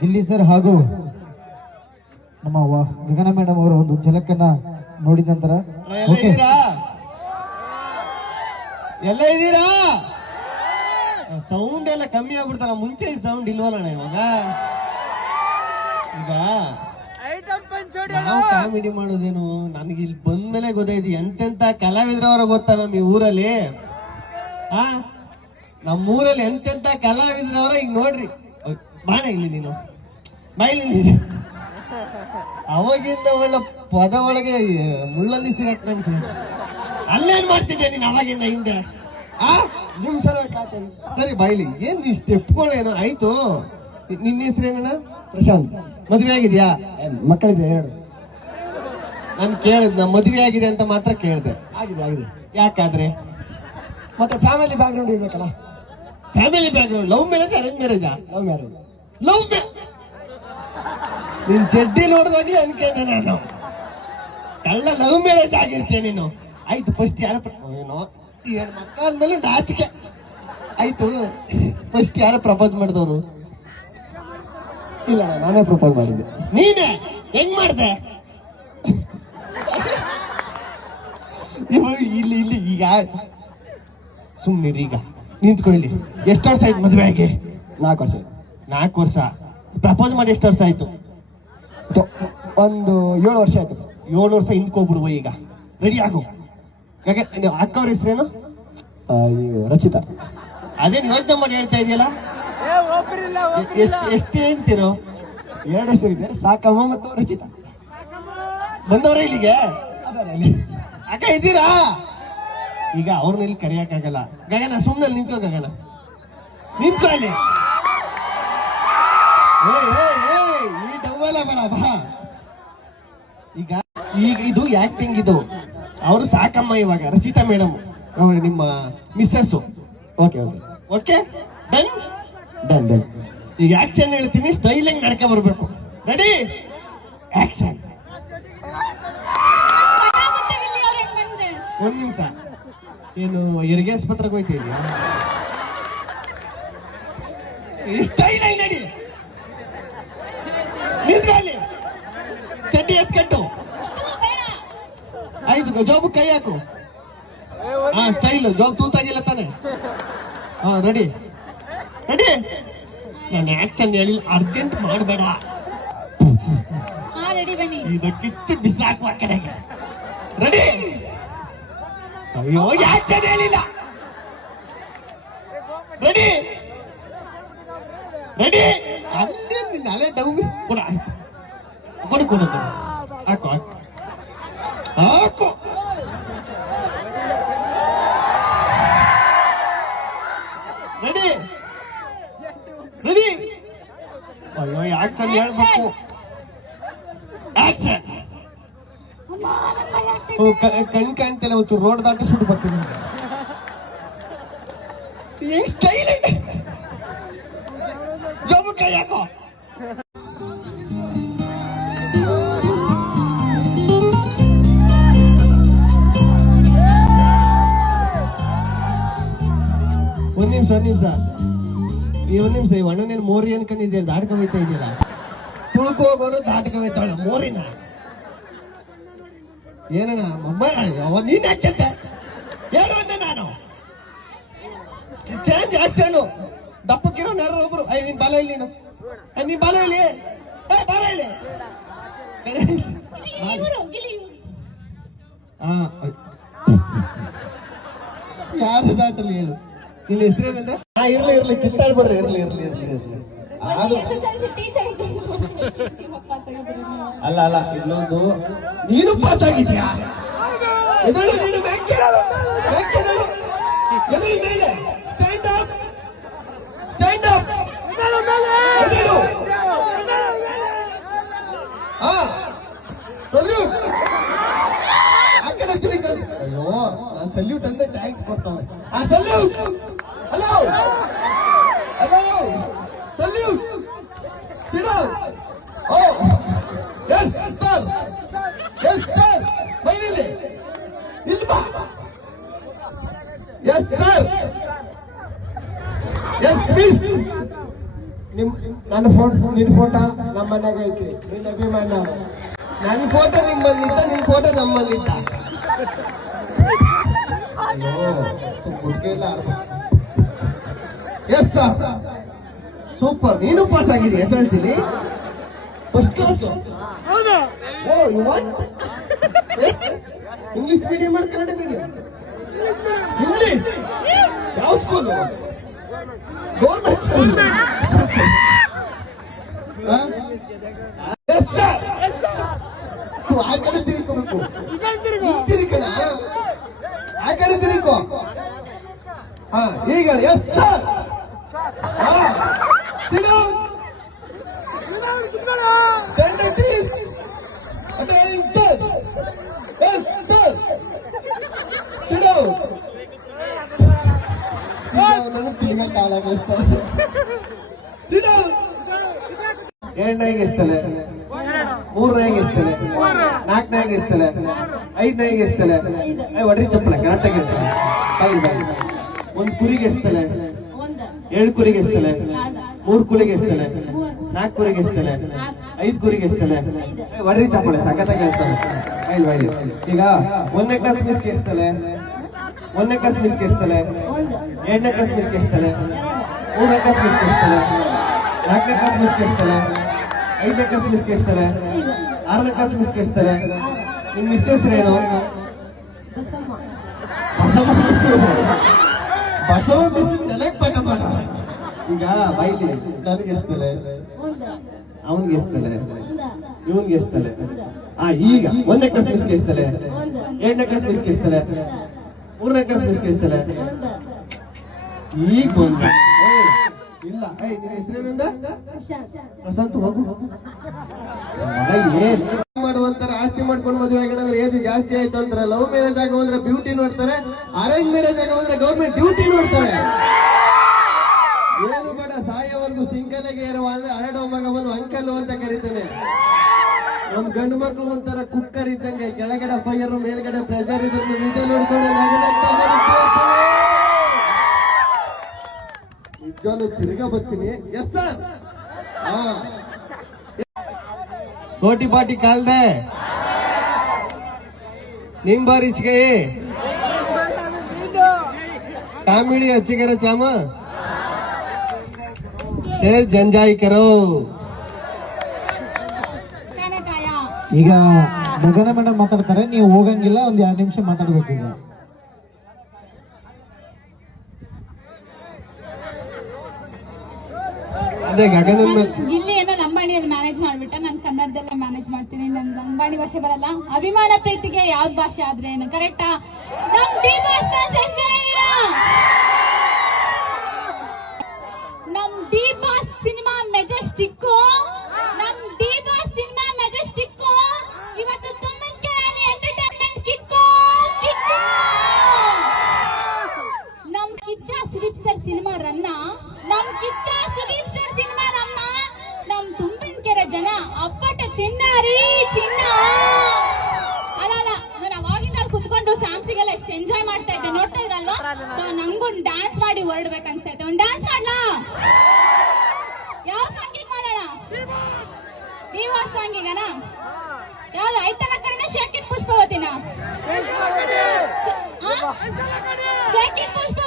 Gilli sir ಹಾಗೂ ನಮ್ಮ ಗಗನ madam ಅವರ ಒಂದು ಝಲಕನ್ನ ನೋಡಿದ ನಂತರ ಎಲ್ಲ ಓಕೆ. ಇದ್ದೀರಾ? ಎಲ್ಲ ಇದ್ದೀರಾ? ಸೌಂಡ್ ಎಲ್ಲ ಕಮ್ಮಿ ಆಗ್ಬಿಡ್ತಲ್ಲ ಮುಂಚೆ ಸೌಂಡ್ ಇಲ್ವಲ್ಲ ಇವಾಗ? ಈಗ ನಾವು ಕಾಮಿಡಿ ಮಾಡೋದೇನು? ನನಗೆ ಇಲ್ಲಿ ಬಂದ್ಮೇಲೆ ಗೊತ್ತಾಯ್ತು ಎಂತೆಂತ ಕಲಾವಿದ್ರವರ ಗೊತ್ತಾ ನಮ್ಮ ಈ ಊರಲ್ಲಿ? ಆ? ನಮ್ಮ ಊರಲ್ಲಿ ಎಂತೆಂತ ಕಲಾವಿದ್ರವರ ಈಗ ನೋಡ್ರಿ. ಬಾಣ ಇಲ್ಲಿ ನೀನು. ಬಾಯಿಲಿ ನೀನು. ಅವಾಗಿಂದ ಒಳ್ಳೆ ಪದ ಒಳಗೆ ಮುಳ್ಳಲ್ಲಿ ಸಿಗಕ್ ನಮ್ಸ ಅಲ್ಲೇನ್ ಮಾಡ್ತಿದ್ದೆ ನೀನು ಅವಾಗಿಂದ ಹಿಂದೆ? ಆ? ನಿಮ್ ಸರ. ಸರಿ ಬಾಯ್ಲಿ. ಏನ್ ಈ ಸ್ಟೆಪ್ಗಳೇನ ಆಯ್ತು. ನಿನ್ನ ಹೆಸರೇನಣ್ಣ ಪ್ರಶಾಂತ್. ಮದ್ವೆ ಆಗಿದ್ಯಾ? ಮಕ್ಕಳಿದೆ ಹೇಳು. ನಾನು ಕೇಳಿದ್ ನಾ ಮದ್ವೆ ಆಗಿದೆ ಅಂತ ಮಾತ್ರ ಕೇಳಿದೆ. ಆಗಿದೆ ಆಗಿದೆ. ಯಾಕಾದ್ರೆ? ಮತ್ತೆ ಫ್ಯಾಮಿಲಿ ಬ್ಯಾಕ್ಗ್ರೌಂಡ್ ಇರ್ಬೇಕಲ್ಲ? Family background love marriage arrange ಮ್ಯಾರೇಜಾ love marriage love ನಿನ್ ಜಡ್ಡಿ ನೋಡಿದಾಗ್ಲೇ ಅನ್ಕೇನೆ ನಾನು. ಕಳ್ಳ ಲವ್ ಮ್ಯಾರೇಜ್ ಆಗಿರ್ತೇನೆ ನೀನು. ಆಯ್ತು ಫಸ್ಟ್ ಯಾರ ಏನೋ ಎರಡು ಮಕ್ಕಳ ಮೇಲೆ ನಾಚಿಕೆ. ಆಯ್ತು ಫಸ್ಟ್ ಯಾರ ಪ್ರಪೋಸ್ ಮಾಡಿದವರು? ಇಲ್ಲ, ನಾನೇ ಪ್ರಪೋಸ್ ಮಾಡಿದ್ದೆ. ನೀನೇ? ಹೆಂಗ್ ಮಾಡ್ದೆ? ಇವಾಗ ಇಲ್ಲಿ ಇಲ್ಲಿ, ಈಗ ಸುಮ್ಮನಿರಿ ಈಗ. ನಿಂತ್ಕೊಳ್ಳಿ ಎಷ್ಟು ವರ್ಷ ಆಯ್ತು ಮದುವೆ ಆಗಿ? ನಾಲ್ಕು ವರ್ಷ ನಾಲ್ಕು ವರ್ಷ. ಪ್ರಪೋಸ್ ಮಾಡಿ ಎಷ್ಟು ವರ್ಷ ಆಯ್ತು? ಒಂದು ಏಳು ವರ್ಷ ಆಯ್ತು. ಏಳು ವರ್ಷ ಹಿಂದ್ಕೋಗ್ಬಿಡುವ ಈಗ. ರೆಡಿ ಆಗು. ಯಾಕೆ ನೀವು ಅಕ್ಕವ್ರ ಹೆಸರೇನು? ರಚಿತ. ಅದೇ ರಚಿತಾ ಅದೇನು ಯೋಚನೆ ಮಾಡಿ ಹೇಳ್ತಾ ಇದೆಯಲ್ಲ? ಎಷ್ಟು ಎಷ್ಟು ಹೇಳ್ತೀರೋ? ಎರಡು ಹೆಸರು ಇದೆ. ಸಾಕಮ್ಮ ಮತ್ತು ರಚಿತಾ. ಬಂದವ್ರ ಇಲ್ಲಿಗೆ? ಅಕ್ಕ ಇದ್ದೀರಾ? ಈಗ ಅವ್ರನ್ನ ಇಲ್ಲಿ ಕರೆಯಕ್ಕಾಗಲ್ಲ. ಗಗನ ಸುಮ್ಮನೆ ನಿಂತ್ಕೋ ಗಗನ. ನಿಂತ್ಕೊ ಈ ಬೇಡ, ಬಾ. ಈಗ ಈಗ ಇದು ಆಕ್ಟಿಂಗ್ ಇದು. ಅವರು ಸಾಕಮ್ಮ ಇವಾಗ, ರಚಿತಾ ಮೇಡಮ್ ನಿಮ್ಮ missus okay okay okay done done done ಈಗ ಆಕ್ಷನ್ ಹೇಳ್ತೀನಿ ಸ್ಟೈಲಿಂಗ್ ನಡ್ಕ ಬರ್ಬೇಕು. ರೆಡಿ ಆಕ್ಷನ್ ಒಂದ್ ನಿಮಿಷ. ಏನು ಹೆರಿಗೆ ಆಸ್ಪತ್ರೆಗೆ ಹೋಯ್ತಾ ಇದೆಯಾ? ಸ್ಟೈಲ್ ಆಗಿ ನಡಿ ನಿಂತ್ಕೊ ಅಲ್ಲಿ ಚಡ್ಡಿ ಎತ್ಕಟ್ಟು ಆಯ್ತು ಜಾಬ್ ಕೈ ಹಾಕು. ಹಾ ಸ್ಟೈಲ್ ಜಾಬ್ ತೂತಾಗಿಲ್ಲ ತಾನೆ. ಹಾ ರೆಡಿ ರೆಡಿ ನಾನು ಆಕ್ಷನ್ ಹೇಳಿ ಅರ್ಜೆಂಟ್ ಮಾಡಬೇಡ ಇದು ಕಿತ್ತು ಬಿಸಾಕುವ ಕಡೆಗೆ. ರೆಡಿ ಅಯ್ಯೋ ಆಕ್ಷನ್ ಹೇಳಿಲ್ಲ. ರೆಡಿ ರೆಡಿ ಅಲ್ಲೇ ನಿನ್ನ ಅಲೆ ಡೌ ಕೊಡ ಕೊಡು ಕೊಡು ಕೊಡು. ಹಾಕು ಹಾಕು. ಹಾಕು ರೆಡಿ ರೆಡಿ ಅಯ್ಯೋ ಯಾಕೆ ಹೇಳ್ಬೇಕು ಆಕ್ಷನ್ ಕಣ್ ಕಾಣ್ತಿಲ್ಲ ಒಂಚೂರು ರೋಡ್ ದಾಟಿಸ್ಬಿಟ್ಟು ಬರ್ತೀನಿ ಏನ್ ಸ್ಟೈಲ್ ಐತೆ ಜೋಬು ಕೈ ಹಾಕೋ ನಿಮಿಷ ಈ ಒಂದ್ ನಿಮಿಷ ಈ ಅಣ್ಣನೇನು ಮೋರಿ ಅನ್ಕೊಂಡಿದ್ದೆ ದಾಟ್ಕ ಹೋಯ್ತಾ ಇದೆಯಲ್ಲ ತುಳ್ಕೊ ಹೋಗೋರು ದಾಟ್ಕ ಹೋಯ್ತಾಳ ಮೋರಿನ. ಏನಣ್ಣ ಅವ ನೀನ್ ಹಚ್ಚತ್ತೆ ಏನು ನಾನು. ಚೇಂಜ್ ಆಗ್ಸೇನು ದಪ್ಪಕ್ಕಿರೋ ನೆರ ಒಬ್ರು. ಐ ನಿನ್ ಬಲ ಇಲ್ಲಿ ನೀನು. ನಿನ್ ಬಲ ಇಲ್ಲಿ. ಏ ಬಲ ಇಲ್ಲಿ. ಯಾರು ದಾಟಲಿ ಹೇಳು. ನಿನ್ನ ಹೆಸರೇನಂದ್ರೆ ಹಾ ಇರ್ಲಿ ಇರ್ಲಿ ಕಿತ್ತಾಡ್ಬೇಡ್ರಿ ಇರ್ಲಿ ಇರ್ಲಿ ಇರ್ಲಿ. ಅಲ್ಲ ಅಲ್ಲ ಇನ್ನೊಂದು. ನೀನು ಪಾಸ್ ಆಗಿದ್ಯಾ ಎದಳು ನೀನು ಬ್ಯಾಂಕ್ ಬ್ಯಾಂಕ್ ಎದಳು ಎದಳು ಮೇಲೆ ಸ್ಟ್ಯಾಂಡ್ ಅಪ್ ಸ್ಟ್ಯಾಂಡ್ ಅಪ್ ಎದಳು ಹಾ. ಸಲ್ಯೂಟ್ ಆ ಕಡೆ ತಿರುಗಿ ಅಯ್ಯೋ ನಾನು ಸಲ್ಯೂಟ್ ಅಂದ್ರೆ ಟ್ಯಾಕ್ಸ್ ಬರ್ತಾವೆ ಆ salute hello hello salute oh yes sir yes sir yes sir yes miss ನಿಮ್ ನನ್ನ ಫೋಟೋ ನಿನ್ ಫೋಟೋ ನಮ್ಮ ಮನ್ಯಾಗ ಐತಿ. ನಿನ್ನ ಅಭಿಮಾನ. ನನ್ ಫೋಟೋ ನಿಮ್ ಬಂದಿದ್ದ ನಿನ್ ಫೋಟೋ ನಮ್ ಬಂದಿದ್ದ ಎಸ್ ಸರ್ ಸೂಪರ್ ನೀನು ಪಾಸ್ ಆಗಿದೆ S L ಸಿಲಿ first class oh you want English medium ಮಾಡಿ ಕನ್ನಡ ಮೀಡಿಯಂ ಇಂಗ್ಲಿಷ್ ಯಾವ ಸ್ಕೂಲ್ ಗೌರ್ಮೆಂಟ್ ಸ್ಕೂಲ್ ಎಸ್ ಆ ಕಡೆ ಹಾ ಈಗ ಎಸ್ ಸರ್ ಎರಡನೇಗೆ ಎಷ್ಟಲೆ ಮೂರನೇಗೆ ಎಷ್ಟಲೆ ನಾಲ್ಕನೇಗೆ ಎಷ್ಟಲೆ ಐದನೇಗೆ ಎಷ್ಟಲೆ ಒಡ್ರಿ ಚಪ್ಪಳೆ ಕರೆಕ್ಟಾಗಿ ಇರ್ತಲೆ ಬೈ ಬೈ ಒಂದ್ ಕುರಿಗೆ ಎಷ್ಟಲೆ ಏಳು ಕುರಿಗೆ ಎಷ್ಟಲೆ ಮೂರ್ ಕುರಿಗೆ ಎಷ್ಟಲೆ ನಾಲ್ಕು ಕುರಿಗೆ ಎಷ್ಟಲೆ ಐದ್ ಕುರಿಗೆ ಎಷ್ಟಲೆ ವರ್ರಿ ಚಪ್ಪಳೆ ಸಖತ್ತಾಗಿ ಹೇಳ್ತಾನೆ. ಈಗ ಒಂದನೇ ಕ್ಲಾಸ್ ಮಿಸ್ಗೆ ಎಷ್ಟಲೆ ಒಂದನೇ ಕ್ಲಾಸ್ ಮಿಸ್ಗೆ ಎಷ್ಟಲೆ ಎರಡನೇ ಕ್ಲಾಸ್ ಮಿಸ್ಗೆ ಎಷ್ಟಲೆ ಮೂರನೇ ಕ್ಲಾಸ್ ಮಿಸ್ಗೆ ಎಷ್ಟಲೆ ನಾಲ್ಕನೇ ಕ್ಲಾಸ್ ಮಿಸ್ಗೆ ಎಷ್ಟಲೆ ಐದನೇ ಕ್ಲಾಸ್ ಮಿಸ್ಗೆ ಎಷ್ಟಲೆ ಆರನೇ ಕ್ಲಾಸ್ ಮಿಸ್ಗೆ ಎಷ್ಟಲೆ ನಿಮ್ ಮಿಸ್ ಹೆಸರೇನು ಬಸಮ್ಮ. ಬಸವ ಮಿಸ್ಸು. ಬಸವ ಮಿಸ್ ಚೆನ್ನಾಗಿ ಪಾಠ ಮಾಡ. ಈಗ ಬೈಲಿ ನನಗೆ ಒಂದ ಅವನ್ಗೆ ಒಂದ ಇವನ್ಗೆ ಎಷ್ಟಲೆ ಆ ಈಗ ಒಂದನೇ ಕ್ಲಾಸ್ ಎಷ್ಟಲೆ ಒಂದ ಎರಡನೇ ಕ್ಲಾಸ್ ಮಿಸ್ಗೆ ಎಷ್ಟಲೆ ಮೂರನೇ ಕ್ಲಾಸ್ ಮಿಸ್ಗೆ ಎಷ್ಟಲೆ ಈಗ ಬಂದ. ಇಲ್ಲ. ನಿನ್ನ ಹೆಸರೇನಂದ? ಪ್ರಶಾಂತ್. ಹೋಗು. ಏನ್? ಮಾಡುವಂತಾರ ಆಸ್ತಿ ಮಾಡ್ಕೊಂಡು ಮದುವೆ ಆಗಿದ್ರೆ ಏಜ್ ಜಾಸ್ತಿ ಆಯ್ತು ಅಂತಾರೆ. ಲವ್ ಮ್ಯಾರೇಜ್ ಆಗ ಬ್ಯೂಟಿ ನೋಡ್ತಾರೆ. ಅರೇಂಜ್ ಮ್ಯಾರೇಜ್ ಆಗ ಗೌರ್ಮೆಂಟ್ ಡ್ಯೂಟಿ ನೋಡ್ತಾರೆ. ಏನು ಬೇಡ, ಸಾಯೋವರೆಗೂ ಸಿಂಗಲ್ಗೆ ಇರುವ ಅಂದ್ರೆ ಹರಡೋ ಮಗ ಬಂದು ಅಂಕಲ್ ಅಂತ ಕರೀತಾನೆ. ಒಂದ್ ಗಂಡು ಮಕ್ಳು ಒಂಥರ ಕುಕ್ಕರ್ ಇದ್ದಂಗೆ ಕೆಳಗಡೆ ಫೈರ್ ಮೇಲ್ಗಡೆ ಪ್ರೆಷರ್ ಇದ್ರೆ ವಿಡಿಯೋ ನೋಡ್ಕೊಂಡು ತಿರ್ಗಾ ಬರ್ತೀನಿ. ಎಸ್ ಸರ್ ಕೋಟಿ ಪಾಟಿ ಕಾಲ್ದೆ. ನಿಮ್ ಬಾರಿ ಇಚ್ಕೆ ಕಾಮಿಡಿ ಹಚ್ಚಿಕರ ಚಾಮ. ಸೇ ಜಂಜಾಯಿ ಕರೋ. ಕನಕಾಯ ಈಗ ಮಗನ ಮೇಡಮ್ ಮಾತಾಡ್ತಾರೆ ನೀವು ಹೋಗಂಗಿಲ್ಲ ಒಂದ್ ಎರಡು ನಿಮಿಷ ಮಾತಾಡ್ಬೇಕು ಈಗ. ಅದೇ ಇಲ್ಲಿ ಏನೋ ಲಂಬಾಣಿಯಲ್ಲಿ ಮ್ಯಾನೇಜ್ ಮಾಡ್ಬಿಟ್ಟ ನಾನು ಕನ್ನಡದಲ್ಲೇ ಮ್ಯಾನೇಜ್ ಮಾಡ್ತೀನಿ. ನನ್ ಲಂಬಾಣಿ ಭಾಷೆ ಬರಲ್ಲ. ಅಭಿಮಾನ ಪ್ರೀತಿಗೆ ಯಾವ್ದ್ ಭಾಷೆ ಆದ್ರೆ ಏನು? ಕರೆಕ್ಟಾ ನಮ್ ಡಿ ಬಾಸ್ fans ಎಷ್ಟ್ ಜನ ಇದ್ದೀರಾ? ನಮ್ ಡಿ ಬಾಸ್ ಸಿನಿಮಾ ಮೆಜೆಸ್ಟಿಕ್ ನಂಗೊಂದು ಡ್ಯಾನ್ಸ್ ಮಾಡಿ ಹೊರಡ್ಬೇಕಂತ ಇದ್ದೆ ಒಂದು ಡ್ಯಾನ್ಸ್ ಮಾಡ್ಲಾ? ಯಾವ ಸಾಂಗಿಗೆ ಮಾಡೋಣ? ನೀವು ಸಾಂಗಿಗನ ಯಾವ್ದು? ಐತನ ಕಡೆನ ಶೇಕಿನ್ ಪುಷ್ಪವತಿನ ಶೇಕಿನ್ ಪುಷ್ಪ